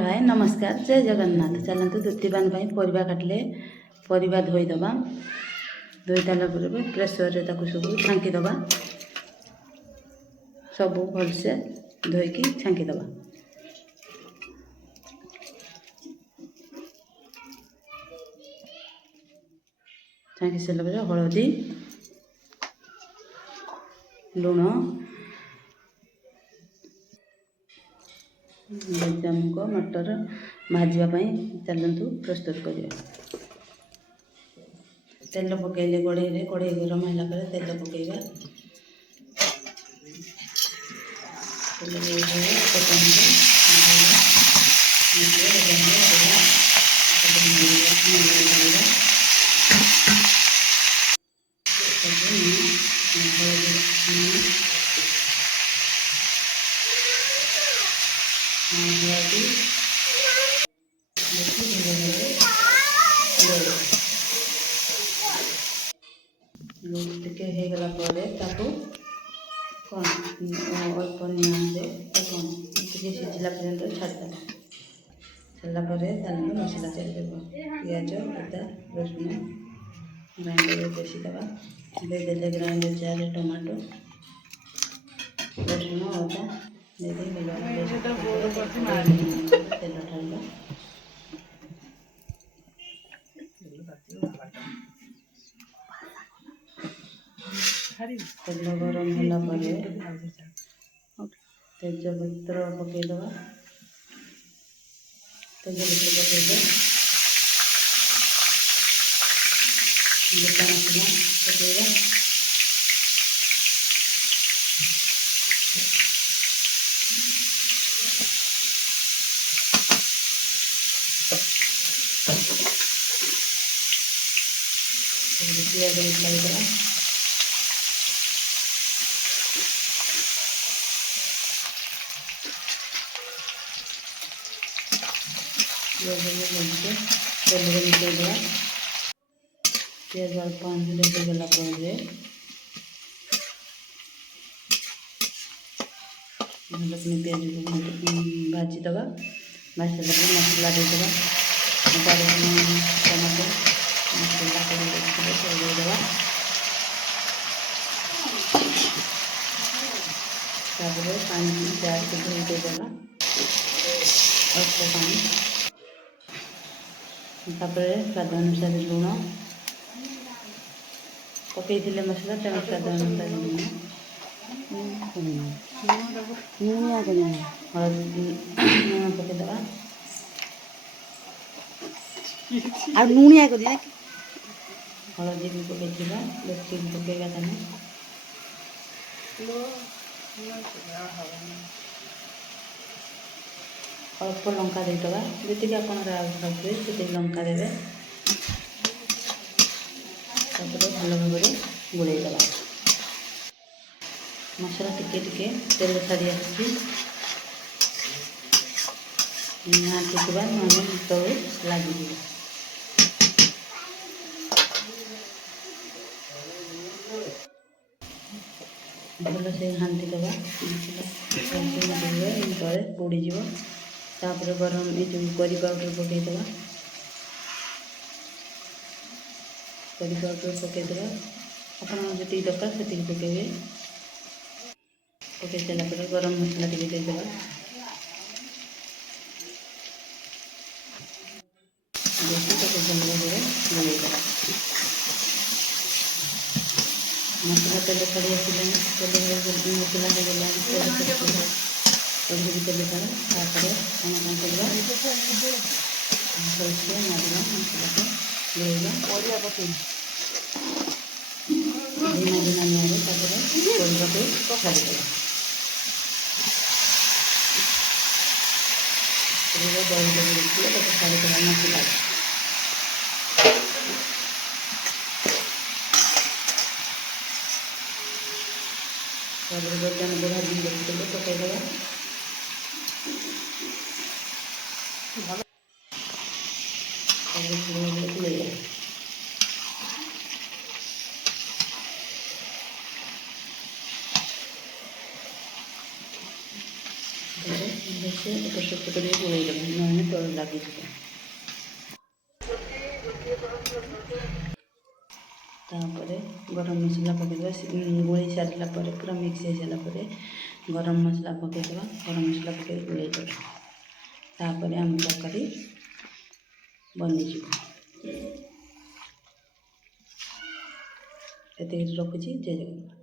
हाय नमस्कार जय जगन्नाथ। चलते दुतीबान परिवा काटिले परिवा धोईदबा। धोई सारा प्रेसर रे सब छांकीदबा। सब भलसे धोईकी छांकीदबा। छांकी सारा हलदी लुण गजामुग मटर भाजवाई चलतु प्रस्तुत करिया। तेल पकईले कड़े कड़े गरम है तेल पकईवा। टिके होगला कौन अल्प निजे कौन टे सीझला पर्यंत छाड़देव। छाड़ापर मसला चलदेव। पिज अदा रसुण ग्राइंडर पेशिदबा। देदेले ग्राइंडर जार टमाटो रसुण अदा दे तेल ढाल तेल गरम होगापर तेजपत्र पकईदबा। तेजपत्र पकईदे गोटा मसला पकईवा। पियाज छाड़ीदबा। पियाज भलसे तेल मिसईदबा। पियाज अल्प आंचरे होगला भलकिन पियाज को भाजीदबा। भाजी सारा मसला देदबा। अदा रसुण टमाटो मसला देदबा। तापर पानी जार को धोई देदबा अल्प पानी। तापर स्वाद अनुसार लुण पकई मसला तेणु स्वाद अनुसार लुण हल्दी लुण पकईदबा। लुणिया कर हलदी भी पकई बेसि पकईवा तेना अल्प लंका देदबा। जी आप खाते से लंका देवे। भल भाव गोलैदबा। मसला टिके टिके तेल छाड़ी आसी घाटुवा ना तले लगे भल से घाटीदबा। मसला तले पोड़ीज। तापर गरम ये जो करी पाउडर पकईदबा। Curry powder पकईदबा। आप जी दरकार से पकईबे। पकई सारापर गरम मसला टे देदबा। गोलैदबा। मसला तेल छाड़ी आसला तेल मसला होगला तेल तेल छाड़ा। तापर आम कौन करवा भलसे मारिया मसला को गोलैवा। धीना धीना निआरे परिवा को छाड़देव। दही दही छाड़देव मसला। गजामुग भाजी रखिए पकईदबा। गोलैया ଭଲସେ ଏପଟ ସେପଟ କରି ଗୋଳେଇ ଦେବା, ନହେଲେ ତଳ ଲାଗିଯିବ। ତାପରେ ଗରମ ମସଲା ପକାଇଦେବା। ଗୋଳେଇ ସାରିଲା ପରେ ପୁରା ମିକ୍ସ ହେଇସାରିଲା ପରେ ଗରମ ମସଲା ପକାଇଦେବା। ଗରମ ମସଲା ପକାଇ ଗୋଳେଇ ଦେବା। ତାପରେ ଆମ ତରକାରୀ ବନିଯିବ। ଏତିକି ରଖୁଛି। ଜୟ ଜଗନ୍ନାଥ।